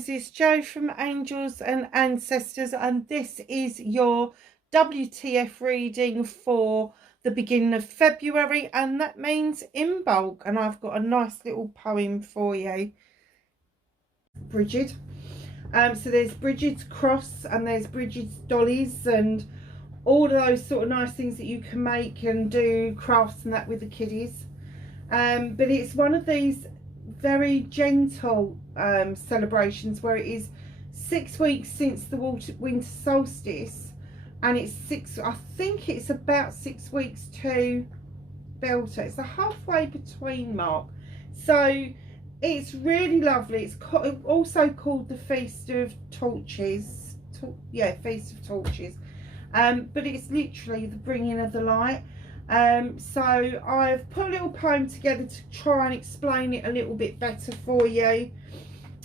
lovelies, it's Jo from Angels and Ancestors, and this is your WTF reading for the beginning of February, and that means in bulk. And I've got a nice little poem for you, Bridget. So there's Bridget's cross and there's Bridget's dollies and all of those sort of nice things that you can make and do crafts and that with the kiddies. But it's one of these very gentle celebrations where it is 6 weeks since the winter solstice, and I think it's about 6 weeks to Belter. It's a halfway between mark, so it's really lovely. It's also called the Feast of Torches. Feast of Torches. But it's literally the bringing of the light. So I've put a little poem together to try and explain it a little bit better for you.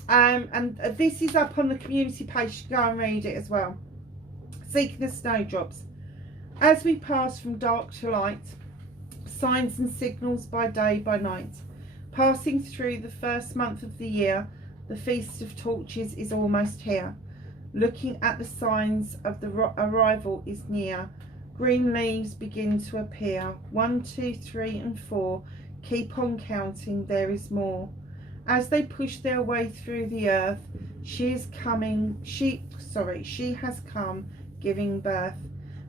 And this is up on the community page. You can go and read it as well. Seeking the snowdrops. As we pass from dark to light, signs and signals by day, by night, passing through the first month of the year, the Feast of Torches is almost here. Looking at the signs of the arrival is near. Green leaves begin to appear. 1, 2, 3 and 4. Keep on counting, there is more. As they push their way through the earth, she has come, giving birth.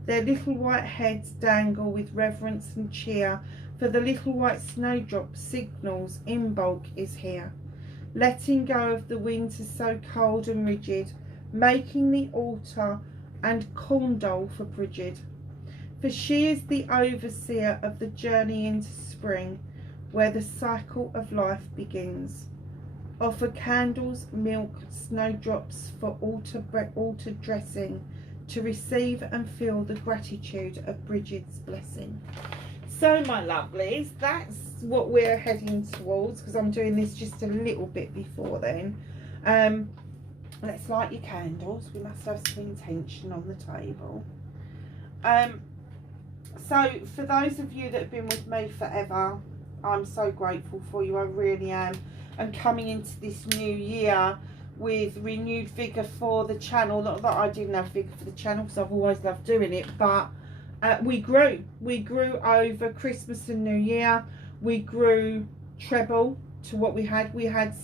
Their little white heads dangle with reverence and cheer, for the little white snowdrop signals in bulk is here. Letting go of the winter so cold and rigid, making the altar and corn dole for Bridget. For she is the overseer of the journey into spring, where the cycle of life begins. Offer candles, milk, snowdrops for altar dressing, to receive and feel the gratitude of Bridget's blessing. So my lovelies, that's what we're heading towards, because I'm doing this just a little bit before then. Let's light your candles. We must have some intention on the table. So for those of you that have been with me forever, I'm so grateful for you. I really am. And coming into this new year with renewed vigour for the channel. Not that I didn't have vigour for the channel, because I've always loved doing it, but we grew over Christmas and New Year. We grew treble to what we had. We had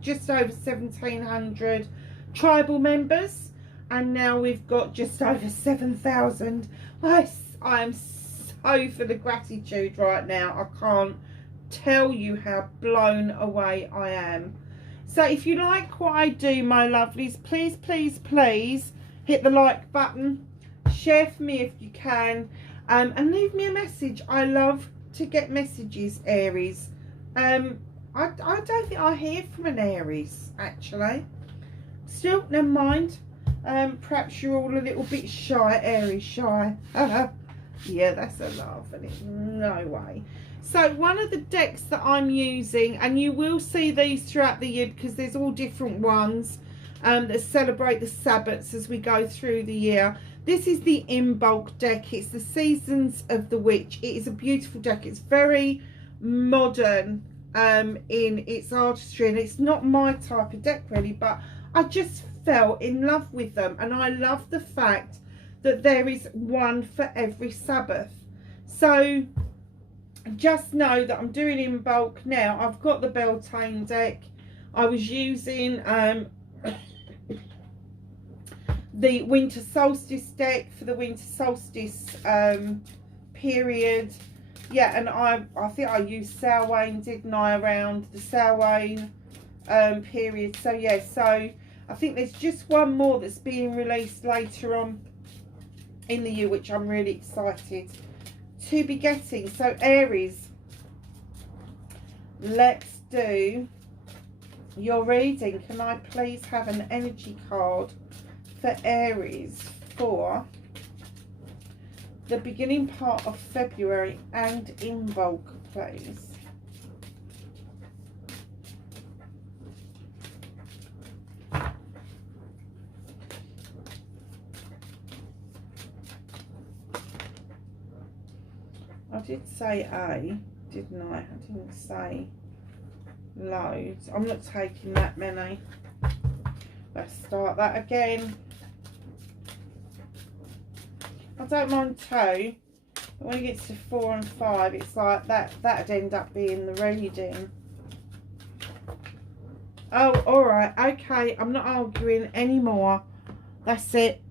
just over 1,700 tribal members, and now we've got just over 7,000. I am so full of gratitude right now. I can't tell you how blown away I am. So if you like what I do, my lovelies, please hit the like button, share for me if you can, and leave me a message. I love to get messages, Aries. I don't think I hear from an Aries, actually. Still, never mind. Perhaps you're all a little bit shy, Aries shy. Yeah, that's a laugh, and it's no way. So one of the decks that I'm using, and you will see these throughout the year because there's all different ones that celebrate the Sabbats as we go through the year. This is the In Bulk deck. It's the Seasons of the Witch. It is a beautiful deck. It's very modern in its artistry, and it's not my type of deck really, but I just fell in love with them, and I love the fact that there is one for every Sabbath. So just know that I'm doing In Bulk now. I've got the Beltane deck. I was using the Winter Solstice deck for the Winter Solstice period. Yeah, and I think I used Samhain, didn't I, around the Samhain period. So yeah, so I think there's just one more that's being released later on in the year, which I'm really excited to be getting. So Aries, let's do your reading. Can I please have an energy card for Aries for the beginning part of February and in bulk, please? I did say A, didn't I? I didn't say loads. I'm not taking that many. Let's start that again. I don't mind 2, but when it gets to 4 and 5, it's like that'd end up being the reading. Oh, alright, okay, I'm not arguing anymore. That's it.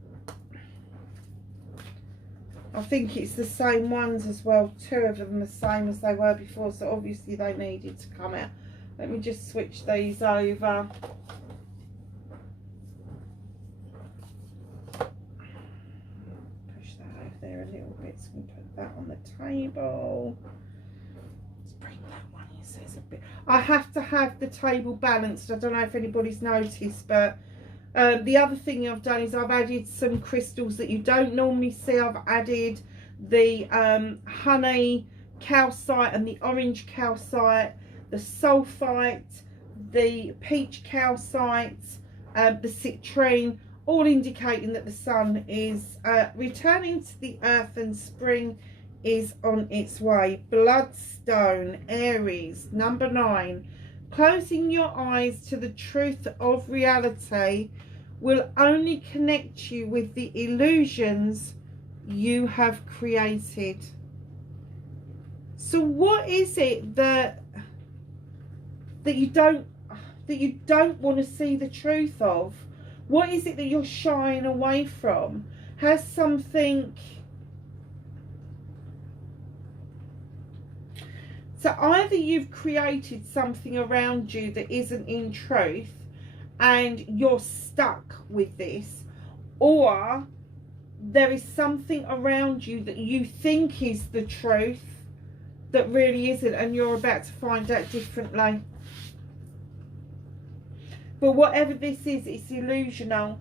I think it's the same ones as well. 2 of them the same as they were before, so obviously they needed to come out. Let me just switch these over. Push that over there a little bit so we can put that on the table. Let's bring that one in so it's a bit. I have to have the table balanced. I don't know if anybody's noticed, but the other thing I've done is I've added some crystals that you don't normally see. I've added the honey calcite and the orange calcite, the sulfite, the peach calcite, the citrine, all indicating that the sun is returning to the earth and spring is on its way. Bloodstone, Aries, number 9. Closing your eyes to the truth of reality will only connect you with the illusions you have created. So what is it that you don't want to see the truth of? What is it that you're shying away from? Has something... So either you've created something around you that isn't in truth and you're stuck with this, or there is something around you that you think is the truth that really isn't, and you're about to find out differently. But whatever this is, it's illusional.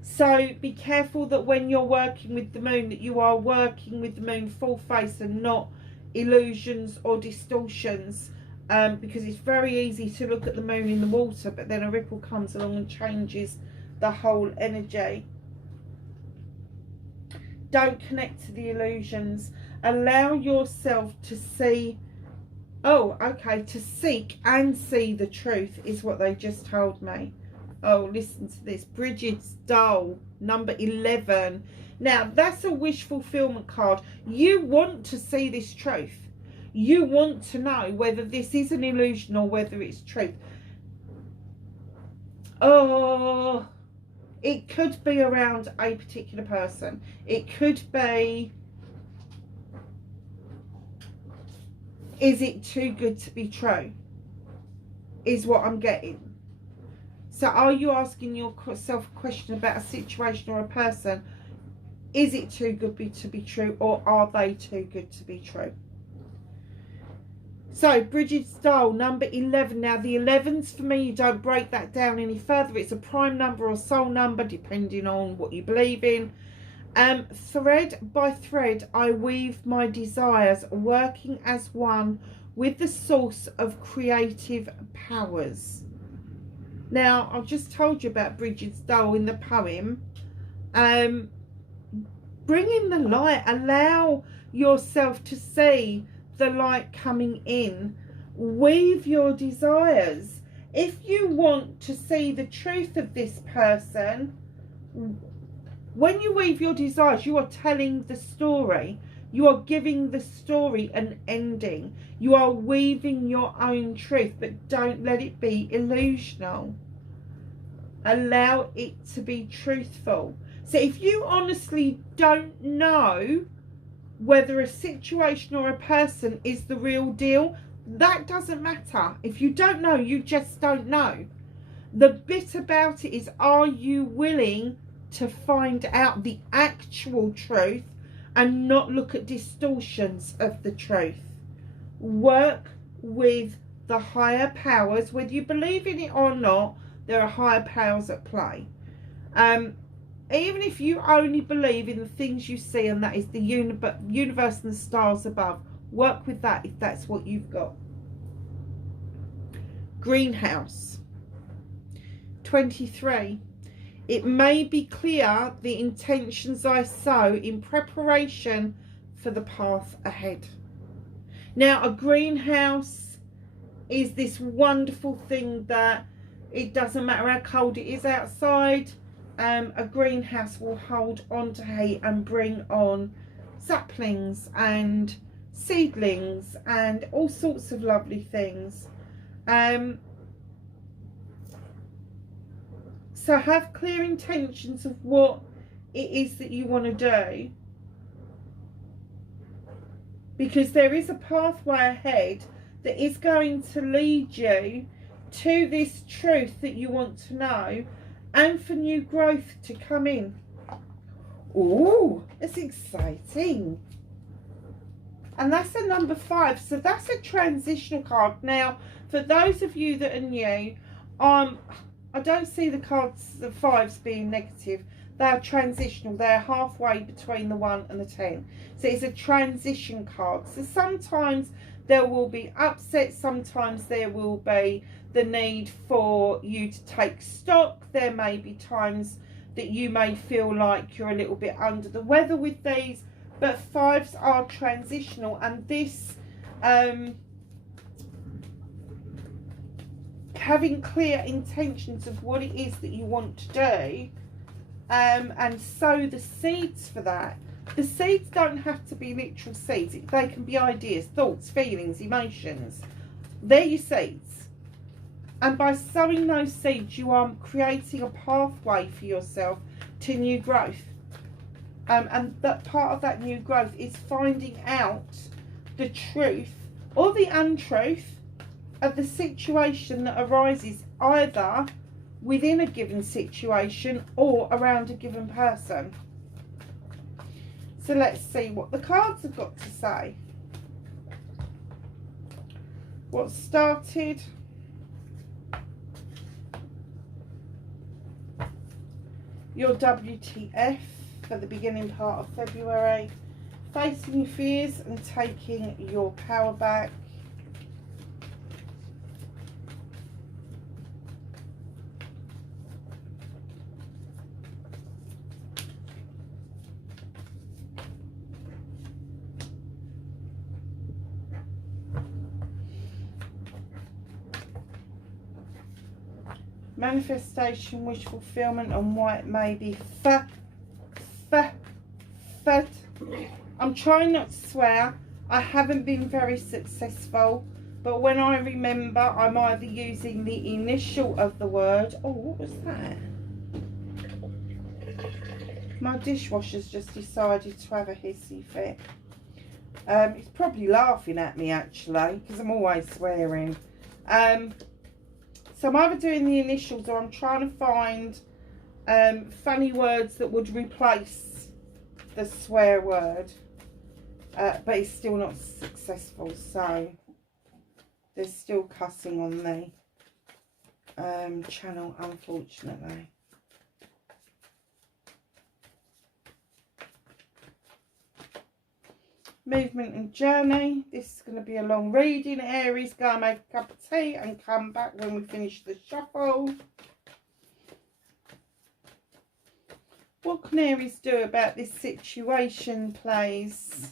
So be careful that when you're working with the moon, that you are working with the moon full face and not illusions or distortions, because it's very easy to look at the moon in the water, but then a ripple comes along and changes the whole energy. Don't connect to the illusions. Allow yourself to see, to seek and see the truth is what they just told me. Oh, listen to this. Bridget's Doll, number 11. Now, that's a wish fulfillment card. You want to see this truth. You want to know whether this is an illusion or whether it's truth. Oh, it could be around a particular person. It could be, is it too good to be true? Is what I'm getting. So are you asking yourself a question about a situation or a person? Is it too good to be true, or are they too good to be true? So, Bridget's Doll, number 11. Now, the 11s for me, you don't break that down any further. It's a prime number or soul number, depending on what you believe in. Thread by thread, I weave my desires, working as one with the source of creative powers. Now, I've just told you about Bridget's Doll in the poem. Bring in the light. Allow yourself to see the light coming in. Weave your desires. If you want to see the truth of this person, when you weave your desires, you are telling the story. You are giving the story an ending. You are weaving your own truth, but don't let it be illusional. Allow it to be truthful. So if you honestly don't know whether a situation or a person is the real deal, that doesn't matter. If you don't know, you just don't know. The bit about it is, are you willing to find out the actual truth and not look at distortions of the truth? Work with the higher powers. Whether you believe in it or not, there are higher powers at play. Even if you only believe in the things you see, and that is the universe and the stars above, work with that if that's what you've got. Greenhouse, 23. It may be clear the intentions I sow in preparation for the path ahead. Now, a greenhouse is this wonderful thing that It doesn't matter how cold it is outside. A greenhouse will hold on to heat and bring on saplings and seedlings and all sorts of lovely things. So have clear intentions of what it is that you want to do, because there is a pathway ahead that is going to lead you to this truth that you want to know, and for new growth to come in. Oh, it's exciting. And that's a number 5. So that's a transitional card. Now, for those of you that are new, I don't see the cards, the 5s, being negative. They're transitional. They're halfway between the 1 and the 10. So it's a transition card. So sometimes there will be upset. Sometimes there will be the need for you to take stock. There may be times that you may feel like you're a little bit under the weather with these. But 5s are transitional. And this... having clear intentions of what it is that you want to do, and sow the seeds for that. The seeds don't have to be literal seeds. They can be ideas, thoughts, feelings, emotions. They're your seeds. And by sowing those seeds, you are creating a pathway for yourself to new growth. And that part of that new growth is finding out the truth or the untruth of the situation that arises either within a given situation or around a given person. So let's see what the cards have got to say. What started your WTF for the beginning part of February, facing your fears and taking your power back. Manifestation, wish fulfillment, and why it may be I'm trying not to swear. I haven't been very successful, but when I remember, I'm either using the initial of the word. Oh, what was that? My dishwasher's just decided to have a hissy fit. It's probably laughing at me actually, because I'm always swearing. So I'm either doing the initials or I'm trying to find funny words that would replace the swear word. But it's still not successful, so there's still cussing on the channel, unfortunately. Movement and journey. This is going to be a long reading. Aries, go and make a cup of tea and come back when we finish the shuffle. What can Aries do about this situation, please?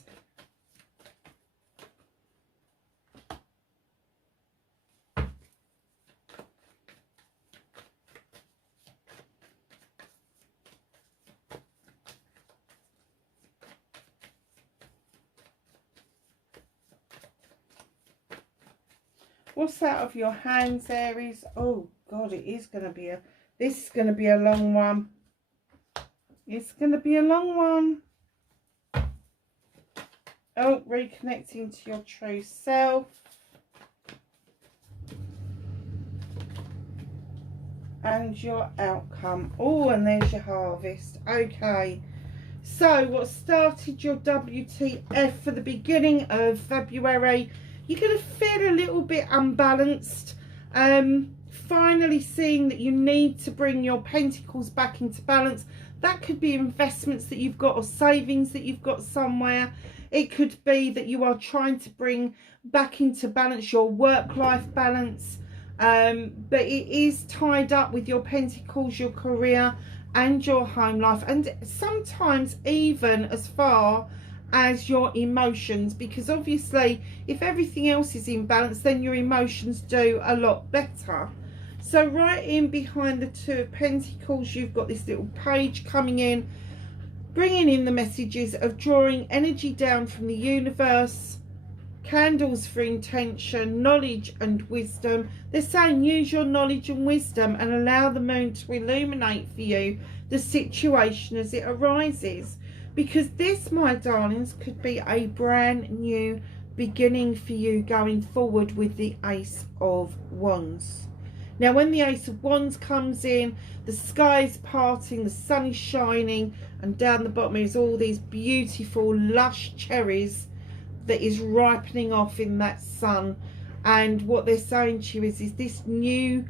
What's out of your hands, Aries? Oh God, it is going to be this is going to be a long one. It's going to be a long one. Oh, reconnecting to your true self. And your outcome. Oh, and there's your harvest. Okay. So, what started your WTF for the beginning of February? You're going to feel a little bit unbalanced. Finally seeing that you need to bring your pentacles back into balance. That could be investments that you've got or savings that you've got somewhere. It could be that you are trying to bring back into balance your work-life balance. But it is tied up with your pentacles, your career and your home life. And sometimes even as far as your emotions, because obviously if everything else is in balance, then your emotions do a lot better. So right in behind the Two of Pentacles, you've got this little page coming in, bringing in the messages of drawing energy down from the universe, candles for intention, knowledge and wisdom. They're saying use your knowledge and wisdom and allow the moon to illuminate for you the situation as it arises. Because this, my darlings, could be a brand new beginning for you going forward with the Ace of Wands. Now, when the Ace of Wands comes in, the sky is parting, the sun is shining, and down the bottom is all these beautiful, lush cherries that is ripening off in that sun. And what they're saying to you is this new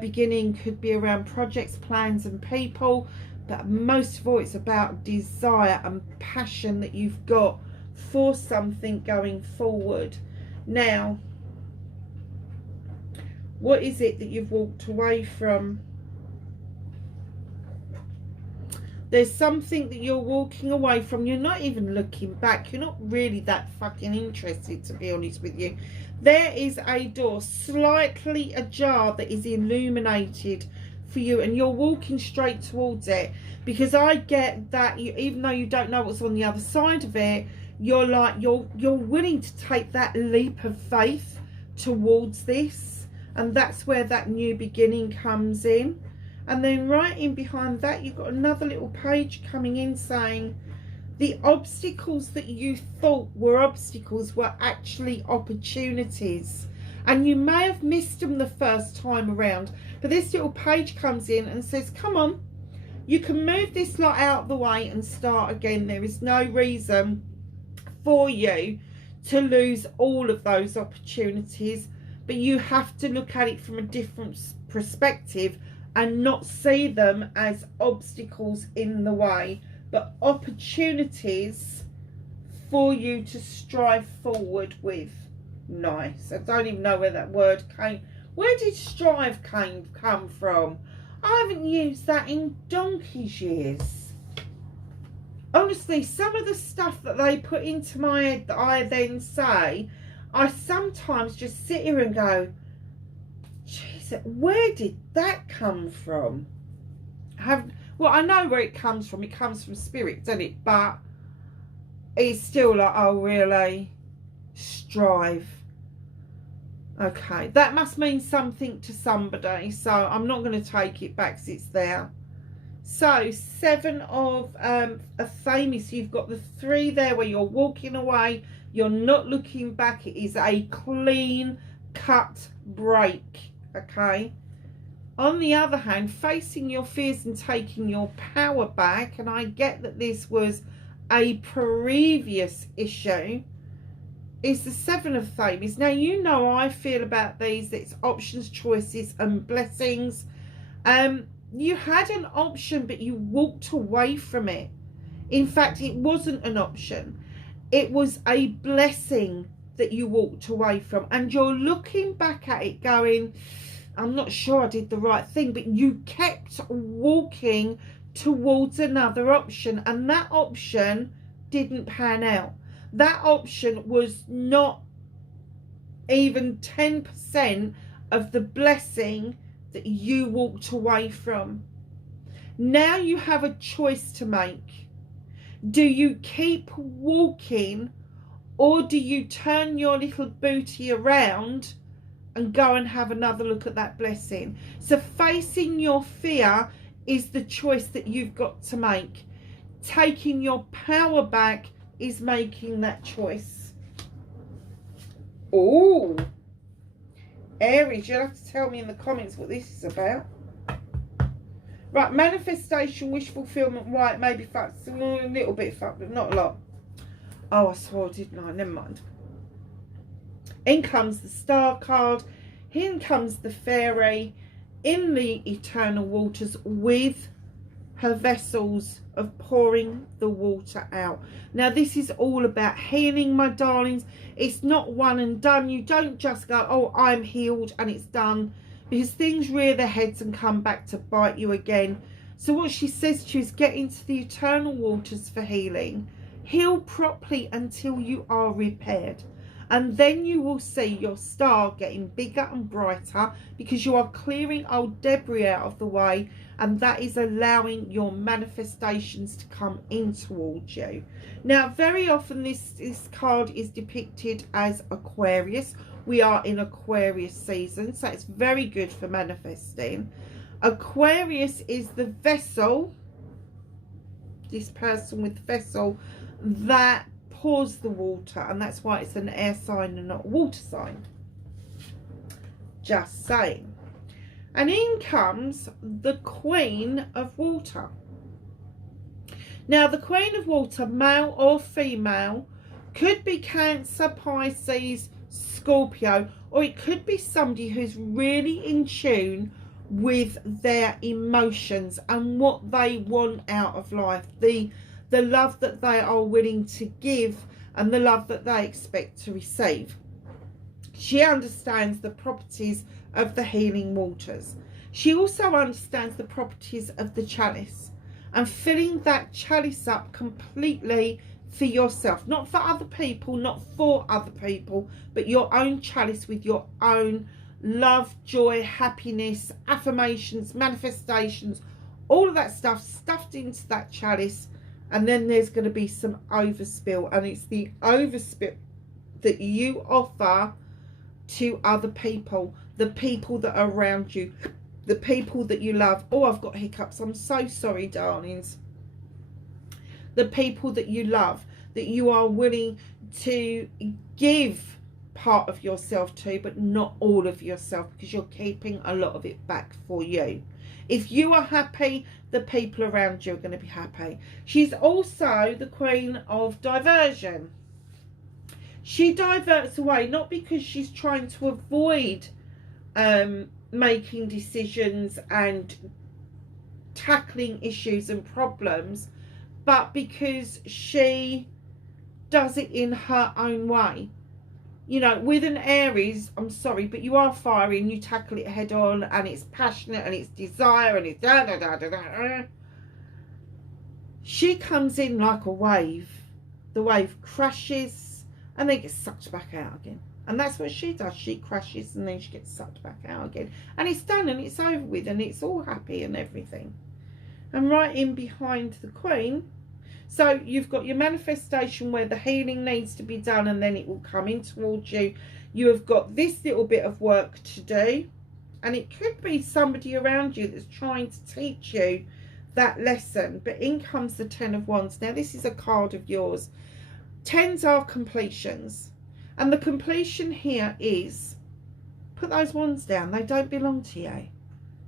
beginning could be around projects, plans, and people, but most of all, it's about desire and passion that you've got for something going forward. Now, what is it that you've walked away from? There's something that you're walking away from. You're not even looking back. You're not really that fucking interested, to be honest with you. There is a door slightly ajar that is illuminated for you, and you're walking straight towards it, because I get that you, even though you don't know what's on the other side of it, you're like, you're willing to take that leap of faith towards this. And that's where that new beginning comes in. And then right in behind that, you've got another little page coming in saying the obstacles that you thought were obstacles were actually opportunities. And you may have missed them the first time around. But this little page comes in and says, come on, you can move this lot out of the way and start again. There is no reason for you to lose all of those opportunities. But you have to look at it from a different perspective and not see them as obstacles in the way, but opportunities for you to strive forward with. Nice. I don't even know where that word came. Where did strive come from? I haven't used that in donkey's years. Honestly, some of the stuff that they put into my head that I then say, I sometimes just sit here and go, Jesus, where did that come from? Well, I know where it comes from. It comes from spirit, doesn't it? But it's still like, oh, really? Strive. Okay, that must mean something to somebody. So I'm not going to take it back because it's there. So 7 of Famous. You've got the 3 there where you're walking away. You're not looking back. It is a clean cut break. Okay. On the other hand, facing your fears and taking your power back. And I get that this was a previous issue. Is the 7 of Famous. Now, you know how I feel about these. It's options, choices, and blessings. You had an option, but you walked away from it. In fact, it wasn't an option. It was a blessing that you walked away from. And you're looking back at it going, I'm not sure I did the right thing. But you kept walking towards another option. And that option didn't pan out. That option was not even 10% of the blessing that you walked away from. Now you have a choice to make. Do you keep walking, or do you turn your little booty around and go and have another look at that blessing? So facing your fear is the choice that you've got to make. Taking your power back is making that choice. Oh, Aries, you'll have to tell me in the comments what this is about. Right, manifestation, wish fulfillment, white, maybe fucked, a little bit fucked, but not a lot. Oh, I swore, didn't I? Never mind. In comes the Star card. In comes the Fairy in the eternal waters with her vessels of pouring the water out. Now, this is all about healing, my darlings. It's not one and done. You don't just go, oh, I'm healed and it's done, because things rear their heads and come back to bite you again. So what she says to you is get into the eternal waters for healing. Heal properly until you are repaired. And then you will see your star getting bigger and brighter because you are clearing old debris out of the way, and that is allowing your manifestations to come in towards you. Now, very often this card is depicted as Aquarius. We are in Aquarius season, so it's very good for manifesting. Aquarius is the vessel, this person with the vessel, that pours the water, and that's why it's an air sign and not a water sign. Just saying. And in comes the Queen of Water. Now, the Queen of Water, male or female, could be Cancer, Pisces, Scorpio, or it could be somebody who's really in tune with their emotions and what they want out of life, the love that they are willing to give and the love that they expect to receive. She understands the properties of the healing waters. She also understands the properties of the chalice, and filling that chalice up completely for yourself, not for other people, not for other people, but your own chalice with your own love, joy, happiness, affirmations, manifestations, all of that stuff stuffed into that chalice. And then there's going to be some overspill, and it's the overspill that you offer to other people, the people that are around you, the people that you love. Oh, I've got hiccups. I'm so sorry, darlings. The people that you love, that you are willing to give part of yourself to, but not all of yourself, because you're keeping a lot of it back for you. If you are happy, the people around you are going to be happy. She's also the Queen of Diversion. She diverts away, not because she's trying to avoid making decisions and tackling issues and problems, but because she does it in her own way. You know, with an Aries, I'm sorry, but you are fiery and you tackle it head on, and it's passionate and it's desire and it's da da da da da. She comes in like a wave. The wave crashes and then gets sucked back out again. And that's what she does. She crashes and then she gets sucked back out again. And it's done and it's over with and it's all happy and everything. And right in behind the Queen, so you've got your manifestation where the healing needs to be done and then it will come in towards you. You have got this little bit of work to do, and it could be somebody around you that's trying to teach you that lesson. But in comes the Ten of Wands. Now, this is a card of yours. Tens are completions, and the completion here is put those wands down. They don't belong to you.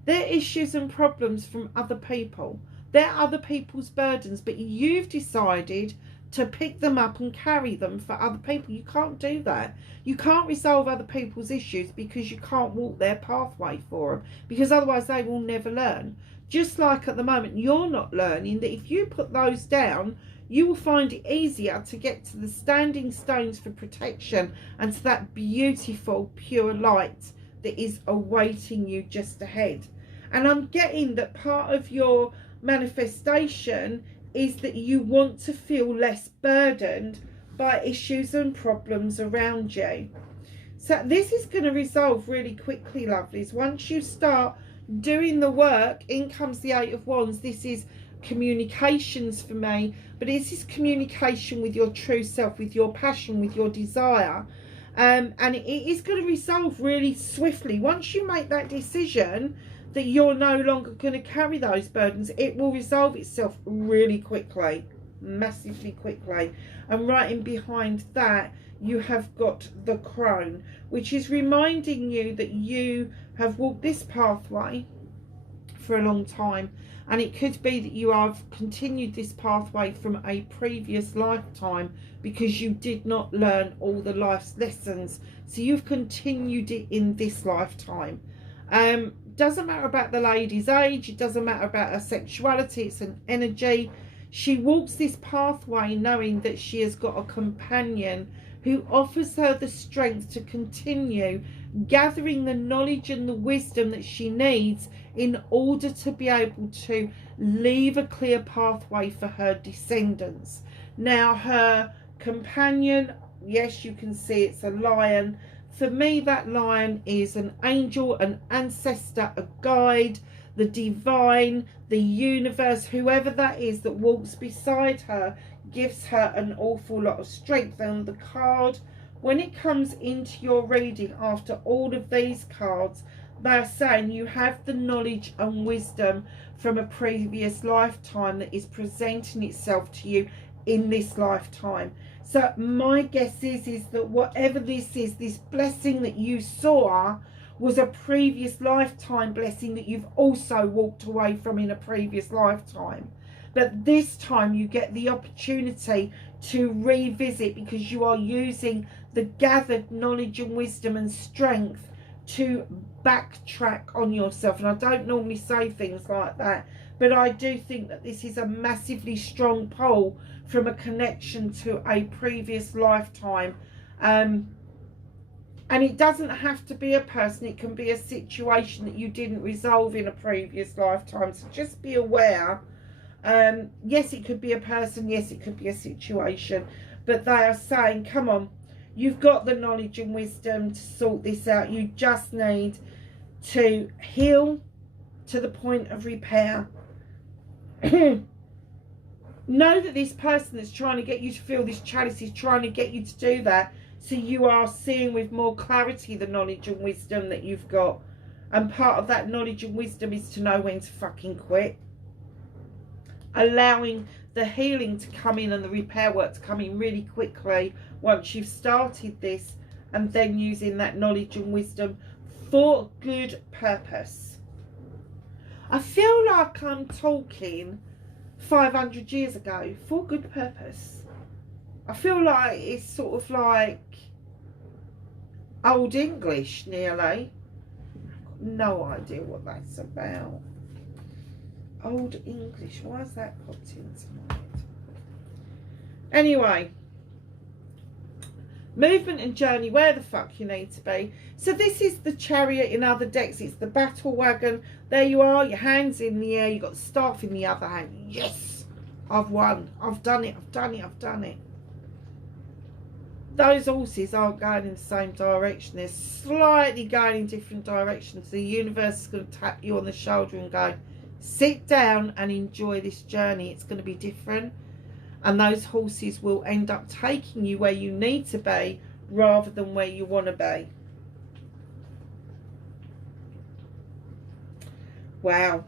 They're issues and problems from other people. They're other people's burdens, but you've decided to pick them up and carry them for other people. You can't do that. You can't resolve other people's issues because you can't walk their pathway for them, because otherwise they will never learn. Just like at the moment, you're not learning that if you put those down, you will find it easier to get to the standing stones for protection and to that beautiful, pure light that is awaiting you just ahead. And I'm getting that part of your manifestation is that you want to feel less burdened by issues and problems around you. So this is going to resolve really quickly, lovelies. Once you start doing the work, in comes the Eight of Wands. This is communications for me, but this is communication with your true self, with your passion, with your desire. And it is going to resolve really swiftly. Once you make that decision that you're no longer going to carry those burdens, it will resolve itself really quickly, massively quickly. And right in behind that, you have got the Crone, which is reminding you that you have walked this pathway for a long time, and it could be that you have continued this pathway from a previous lifetime because you did not learn all the life's lessons, so you've continued it in this lifetime. Doesn't matter about the lady's age, it doesn't matter about her sexuality, it's an energy. She walks this pathway knowing that she has got a companion who offers her the strength to continue gathering the knowledge and the wisdom that she needs in order to be able to leave a clear pathway for her descendants. Now, her companion Yes, you can see it's a lion. For me, that lion is an angel, an ancestor, a guide, the divine, the universe, whoever that is that walks beside her, gives her an awful lot of strength. And the card, when it comes into your reading after all of these cards, they're saying you have the knowledge and wisdom from a previous lifetime that is presenting itself to you in this lifetime. So my guess is that whatever this is, this blessing that you saw was a previous lifetime blessing that you've also walked away from in a previous lifetime. But this time you get the opportunity to revisit, because you are using the gathered knowledge and wisdom and strength to backtrack on yourself. And I don't normally say things like that, but I do think that this is a massively strong pull from a connection to a previous lifetime. And it doesn't have to be a person, it can be a situation that you didn't resolve in a previous lifetime. So just be aware. Yes, it could be a person, yes, it could be a situation, but they are saying, come on, you've got the knowledge and wisdom to sort this out. You just need to heal to the point of repair. Know that this person that's trying to get you to feel this chalice is trying to get you to do that, so you are seeing with more clarity the knowledge and wisdom that you've got. And part of that knowledge and wisdom is to know when to fucking quit. Allowing the healing to come in and the repair work to come in really quickly once you've started this, and then using that knowledge and wisdom for good purpose. I feel like I'm talking 500 years ago, for good purpose. I feel like it's sort of like Old English nearly. I've got no idea what that's about. Old English, why is that popped into my head? Anyway, movement and journey, where the fuck you need to be. So this is the Chariot in other decks. It's the battle wagon. There you are, your hands in the air, you've got the staff in the other hand. Yes, I've won. I've done it, I've done it, I've done it. Those horses aren't going in the same direction. They're slightly going in different directions. The universe is going to tap you on the shoulder and go, sit down and enjoy this journey. It's going to be different. And those horses will end up taking you where you need to be rather than where you want to be. Wow.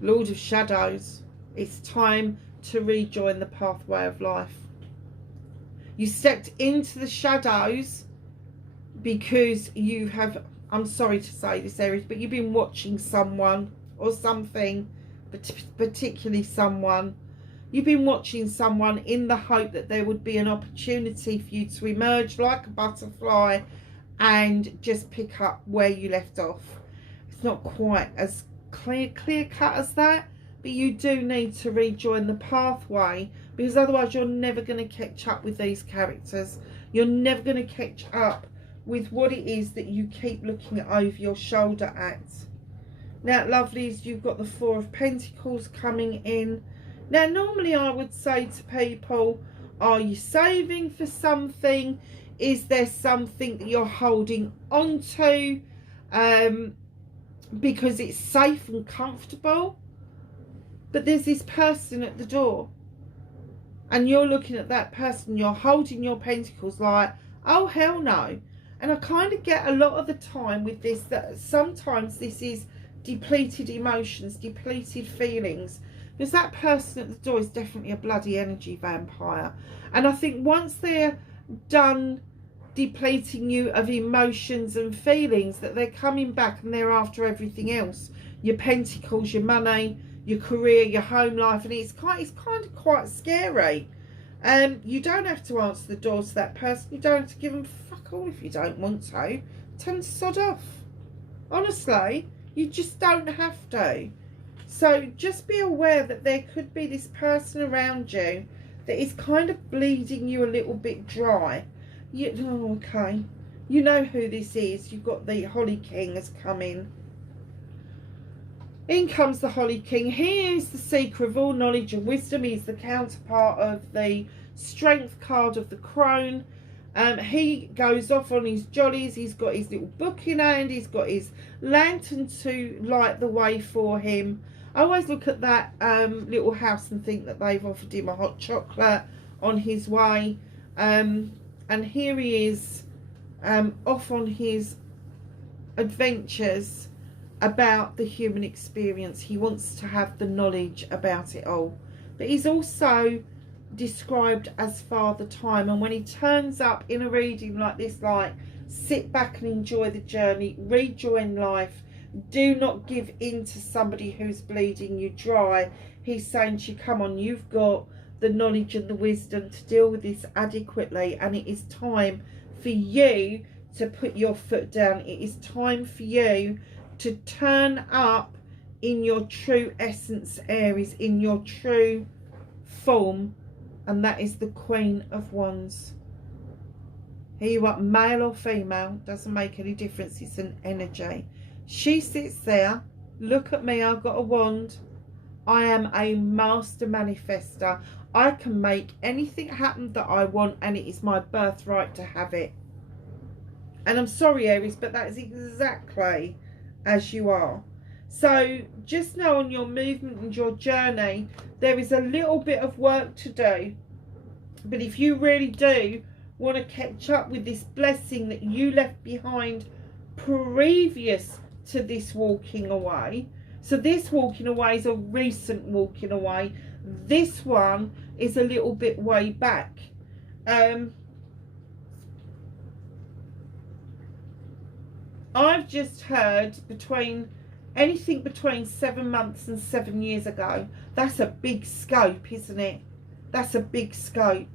Lord of Shadows. It's time to rejoin the pathway of life. You stepped into the shadows because you have, I'm sorry to say this, Aries, but you've been watching someone or something, but particularly someone. You've been watching someone in the hope that there would be an opportunity for you to emerge like a butterfly and just pick up where you left off. It's not quite as clear cut as that, but you do need to rejoin the pathway, because otherwise you're never going to catch up with these characters. You're never going to catch up with what it is that you keep looking over your shoulder at. Now, lovelies, you've got the Four of Pentacles coming in. Now, normally I would say to people, are you saving for something? Is there something that you're holding on to because it's safe and comfortable? But there's this person at the door, and you're looking at that person, you're holding your pentacles like, oh hell no. And I kind of get a lot of the time with this that sometimes this is depleted emotions, depleted feelings, because that person at the door is definitely a bloody energy vampire. And I think once they're done depleting you of emotions and feelings, that they're coming back and they're after everything else. Your pentacles, your money, your career, your home life, and it's kind of quite scary. You don't have to answer the door to that person. You don't have to give them fuck all if you don't want to. Tell them to sod off. Honestly, you just don't have to. So just be aware that there could be this person around you that is kind of bleeding you a little bit dry. Okay, you know who this is. You've got the Holly King has come in. In comes the Holly King. He is the seeker of all knowledge and wisdom. He's the counterpart of the Strength card of the crone. He goes off on his jollies. He's got his little book in hand. He's got his lantern to light the way for him. I always look at that little house and think that they've offered him a hot chocolate on his way. And here he is off on his adventures about the human experience. He wants to have the knowledge about it all. But he's also described as Father Time, and when he turns up in a reading like this, like, sit back and enjoy the journey, rejoin life, do not give in to somebody who's bleeding you dry. He's saying to you, come on, you've got the knowledge and the wisdom to deal with this adequately, and it is time for you to put your foot down. It is time for you to turn up in your true essence, Aries, in your true form, and that is the Queen of Wands. Here you are, male or female, doesn't make any difference, it's an energy. She sits there, look at me, I've got a wand. I am a master manifester. I can make anything happen that I want, and it is my birthright to have it. And I'm sorry, Aries, but that is exactly as you are. So just know on your movement and your journey, there is a little bit of work to do. But if you really do want to catch up with this blessing that you left behind previous to this walking away. So this walking away is a recent walking away. This one is a little bit way back. I've just heard anything between 7 months and 7 years ago. That's a big scope, isn't it? That's a big scope.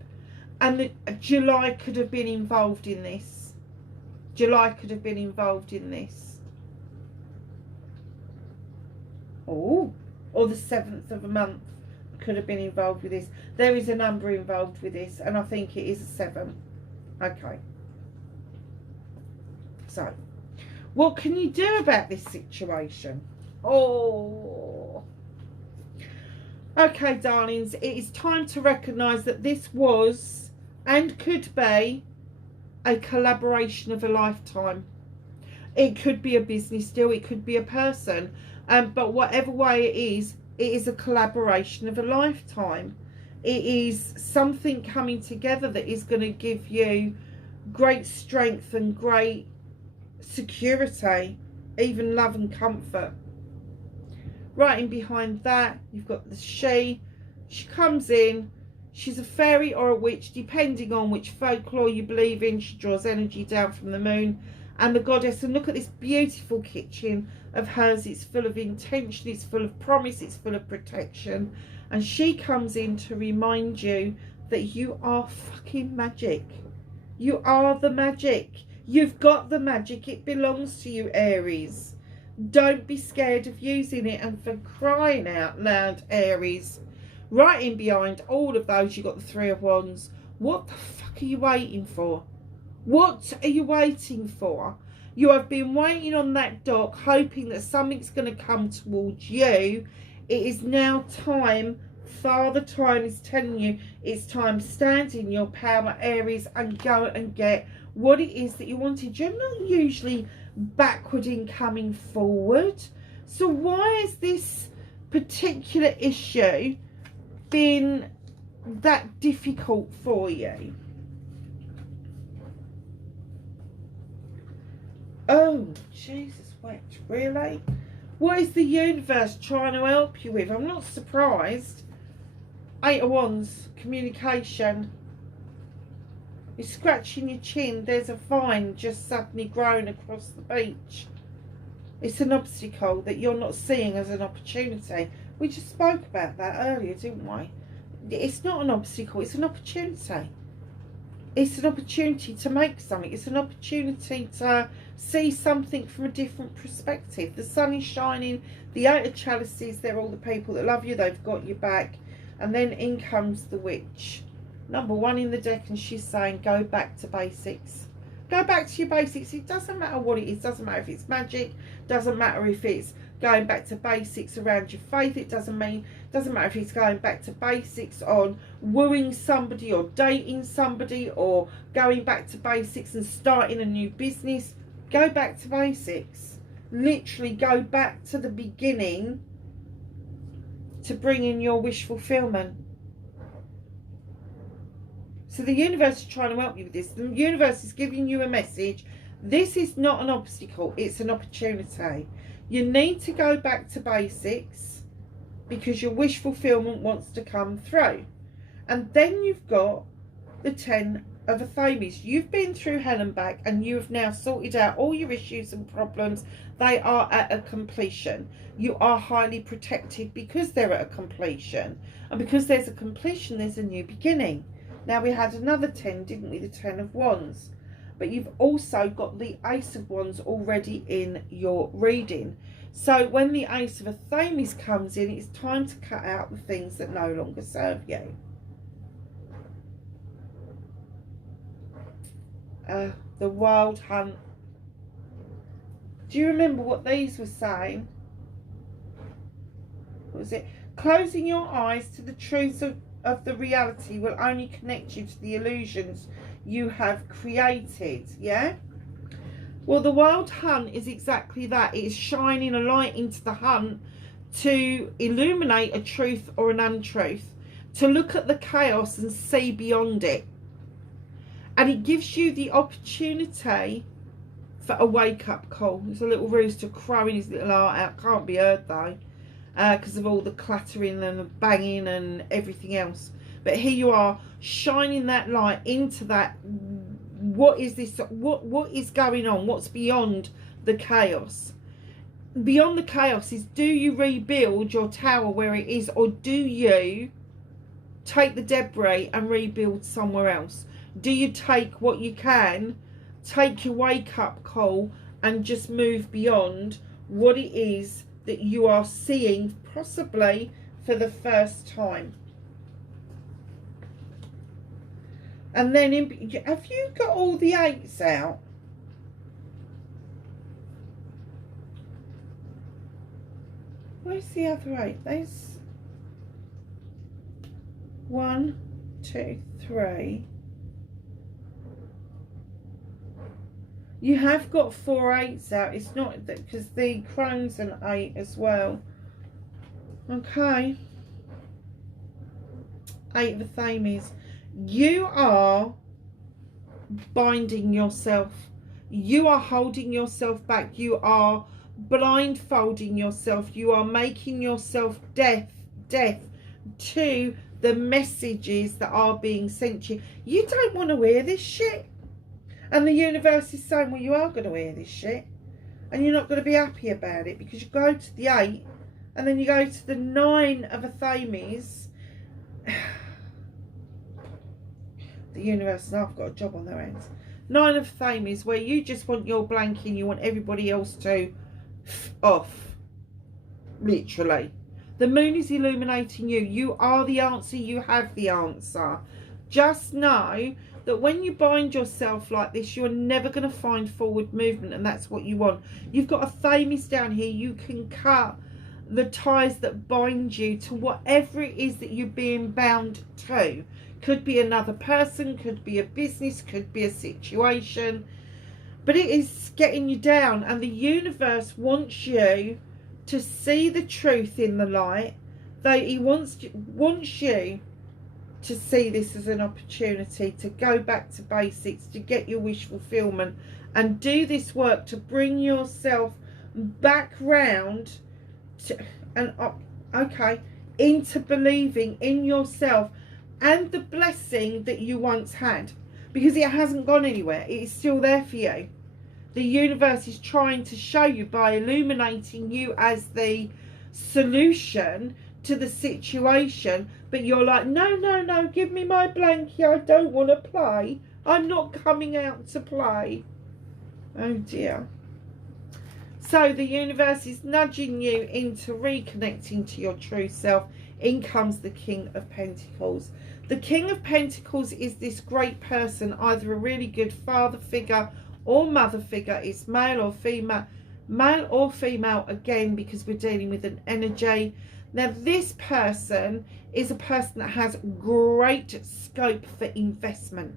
And July could have been involved in this. July could have been involved in this. Oh, or the 7th of a month could have been involved with this. There is a number involved with this, and I think it is a 7. Okay. So, what can you do about this situation? Oh. Okay, darlings, it is time to recognise that this was and could be a collaboration of a lifetime. It could be a business deal, it could be a person, but whatever way it is a collaboration of a lifetime. It is something coming together that is going to give you great strength and great security, even love and comfort. Right in behind that, you've got the she comes in. She's a fairy or a witch, depending on which folklore you believe in. She draws energy down from the moon and the goddess. And look at this beautiful kitchen of hers. It's full of intention, it's full of promise, it's full of protection. And she comes in to remind you that you are fucking magic. You are the magic. You've got the magic. It belongs to you, Aries. Don't be scared of using it. And for crying out loud, Aries, right in behind all of those, you've got the 3 of Wands. What the fuck are you waiting for? What are you waiting for? You have been waiting on that dock, hoping that something's going to come towards you. It is now time. Father Time is telling you it's time. Stand in your power, Aries, and go and get what it is that you wanted. You're not usually backward in coming forward. So why is this particular issue been that difficult for you? Oh, Jesus wept, really? What is the universe trying to help you with? I'm not surprised. 8 of Wands, communication. You're scratching your chin. There's a vine just suddenly grown across the beach. It's an obstacle that you're not seeing as an opportunity. We just spoke about that earlier, didn't we? It's not an obstacle, it's an opportunity. It's an opportunity to make something. It's an opportunity to see something from a different perspective. The sun is shining. The 8 of Chalices, they're all the people that love you. They've got your back. And then in comes the witch. Number 1 in the deck, and she's saying, go back to basics. Go back to your basics. It doesn't matter what it is. Doesn't matter if it's magic. Doesn't matter if it's going back to basics around your faith. It doesn't Doesn't matter if it's going back to basics on wooing somebody or dating somebody, or going back to basics and starting a new business. Go back to basics. Literally go back to the beginning to bring in your wish fulfillment. So the universe is trying to help you with this. The universe is giving you a message. This is not an obstacle, it's an opportunity. You need to go back to basics because your wish fulfillment wants to come through. And then you've got the 10 of Aries. You've been through hell and back, and you have now sorted out all your issues and problems. They are at a completion. You are highly protected because they're at a completion. And because there's a completion, there's a new beginning. Now, we had another 10, didn't we? The 10 of Wands. But you've also got the Ace of Wands already in your reading. So when the Ace of Aries comes in, it's time to cut out the things that no longer serve you. The Wild Hunt. Do you remember what these were saying? What was it? Closing your eyes to the truths of the reality will only connect you to the illusions you have created. Yeah? Well, the Wild Hunt is exactly that. It is shining a light into the hunt to illuminate a truth or an untruth, to look at the chaos and see beyond it. And it gives you the opportunity for a wake-up call. There's a little rooster crowing his little heart out. Can't be heard though, because of all the clattering and the banging and everything else. But here you are, shining that light into that. What is this? What is going on? What's beyond the chaos? Beyond the chaos is, do you rebuild your tower where it is, or do you take the debris and rebuild somewhere else? Do you take what you can, take your wake-up call, and just move beyond what it is that you are seeing, possibly for the first time? And then, have you got all the 8s out? Where's the other 8? There's 1, 2, 3. You have got 4 8s out. It's not that, because the Crone's an 8 as well. Okay. 8 of Aries. You are binding yourself. You are holding yourself back. You are blindfolding yourself. You are making yourself deaf to the messages that are being sent to you. You don't want to hear this shit. And the universe is saying, well, you are going to hear this shit. And you're not going to be happy about it, because you go to the 8 and then you go to the 9 of Aries. The universe and I've got a job on their hands. 9 of Aries, where you just want your blanking, you want everybody else to off. Literally. The moon is illuminating you. You are the answer. You have the answer. Just know that when you bind yourself like this, you're never going to find forward movement, and that's what you want. You've got a Aries down here. You can cut the ties that bind you to whatever it is that you're being bound to. Could be another person, could be a business, could be a situation, but it is getting you down, and the universe wants you to see the truth in the light. He wants you to see this as an opportunity to go back to basics, to get your wish fulfillment, and do this work to bring yourself back round to, and into believing in yourself and the blessing that you once had, because it hasn't gone anywhere. It is still there for you. The universe is trying to show you by illuminating you as the solution to the situation, but you're like, no, give me my blankie, I don't want to play. I'm not coming out to play. Oh dear. So the universe is nudging you into reconnecting to your true self. In comes the King of Pentacles. The King of Pentacles is this great person, either a really good father figure or mother figure. It's male or female again, because we're dealing with an energy. Now, this person is a person that has great scope for investment.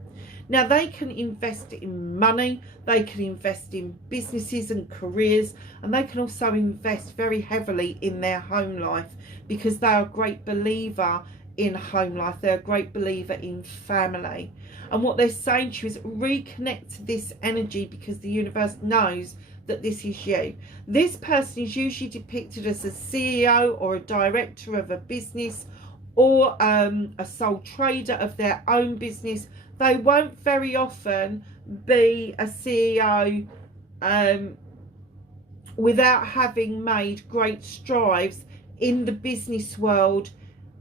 Now, they can invest in money, they can invest in businesses and careers, and they can also invest very heavily in their home life, because they are a great believer in home life. They're a great believer in family. And what they're saying to you is reconnect to this energy, because the universe knows that this is you. This person is usually depicted as a CEO or a director of a business, or a sole trader of their own business. They won't very often be a CEO without having made great strides in the business world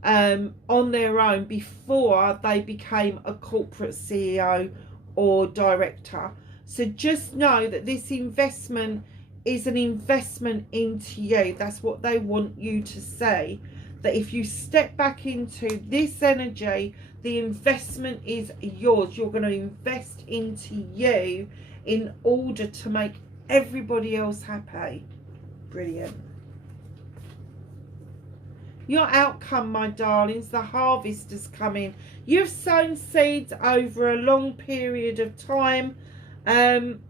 on their own before they became a corporate CEO or director. So just know that this investment is an investment into you. That's what they want you to say. That if you step back into this energy, the investment is yours. You're going to invest into you in order to make everybody else happy. Brilliant. Your outcome, my darlings, the harvest is coming. You've sown seeds over a long period of time, and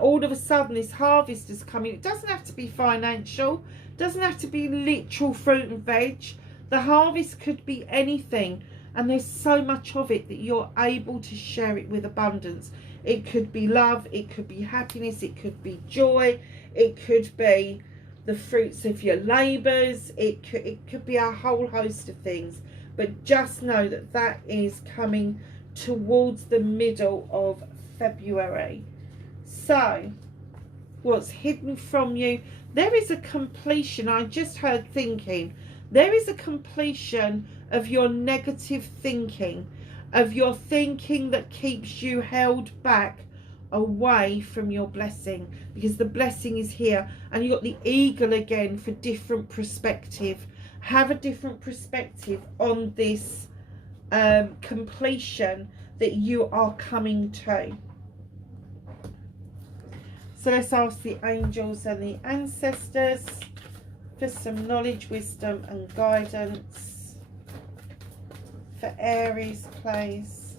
all of a sudden this harvest is coming. It doesn't have to be financial, doesn't have to be literal fruit and veg. The harvest could be anything, and there's so much of it that you're able to share it with abundance. It could be love, it could be happiness, it could be joy, it could be the fruits of your labours, it could be a whole host of things. But just know that that is coming towards the middle of February. So what's hidden from you? There is a completion. I just heard thinking. There is a completion of your negative thinking, of your thinking that keeps you held back away from your blessing, because the blessing is here. And you got the eagle again for different perspective. Have a different perspective on this completion that you are coming to. So let's ask the angels and the ancestors for some knowledge, wisdom and guidance for Aries, please.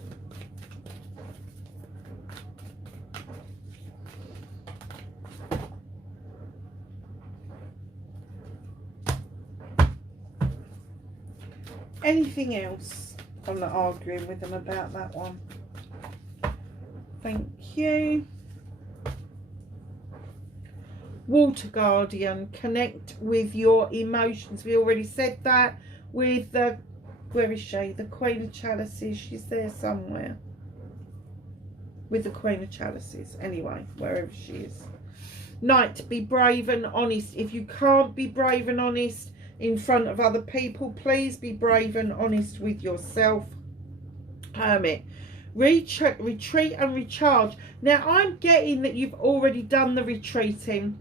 Anything else? I'm not arguing with them about that one. Thank you. Water Guardian, connect with your emotions. We already said that with the, where is she? The Queen of Chalices. She's there somewhere. With the Queen of Chalices. Anyway, wherever she is. Knight, be brave and honest. If you can't be brave and honest in front of other people, please be brave and honest with yourself. Hermit, retreat and recharge. Now, I'm getting that you've already done the retreating,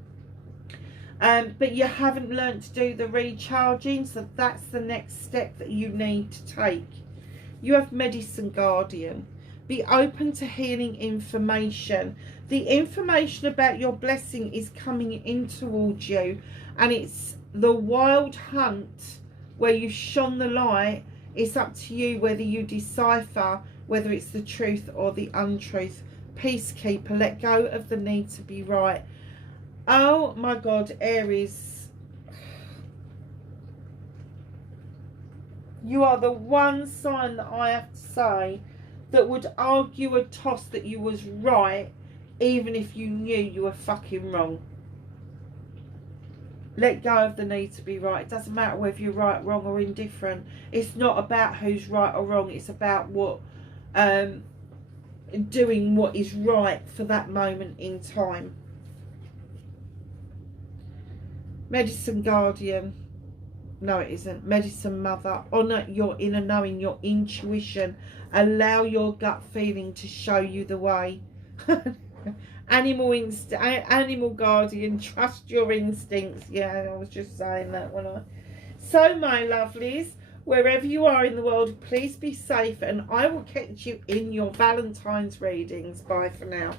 but you haven't learned to do the recharging, so that's the next step that you need to take. You have Medicine Guardian. Be open to healing information. The information about your blessing is coming in towards you, and it's the wild hunt where you shone the light. It's up to you whether you decipher whether it's the truth or the untruth. Peacekeeper, let go of the need to be right. Oh my God, Aries, you are the one sign that I have to say that would argue a toss that you was right even if you knew you were fucking wrong. Let go of the need to be right. It doesn't matter whether you're right, wrong or indifferent. It's not about who's right or wrong. It's about what doing what is right for that moment in time. Medicine Guardian. No, it isn't. Medicine Mother. Honour your inner knowing, your intuition. Allow your gut feeling to show you the way. Animal Guardian, trust your instincts. Yeah, I was just saying that when I... So, my lovelies, wherever you are in the world, please be safe, and I will catch you in your Valentine's readings. Bye for now.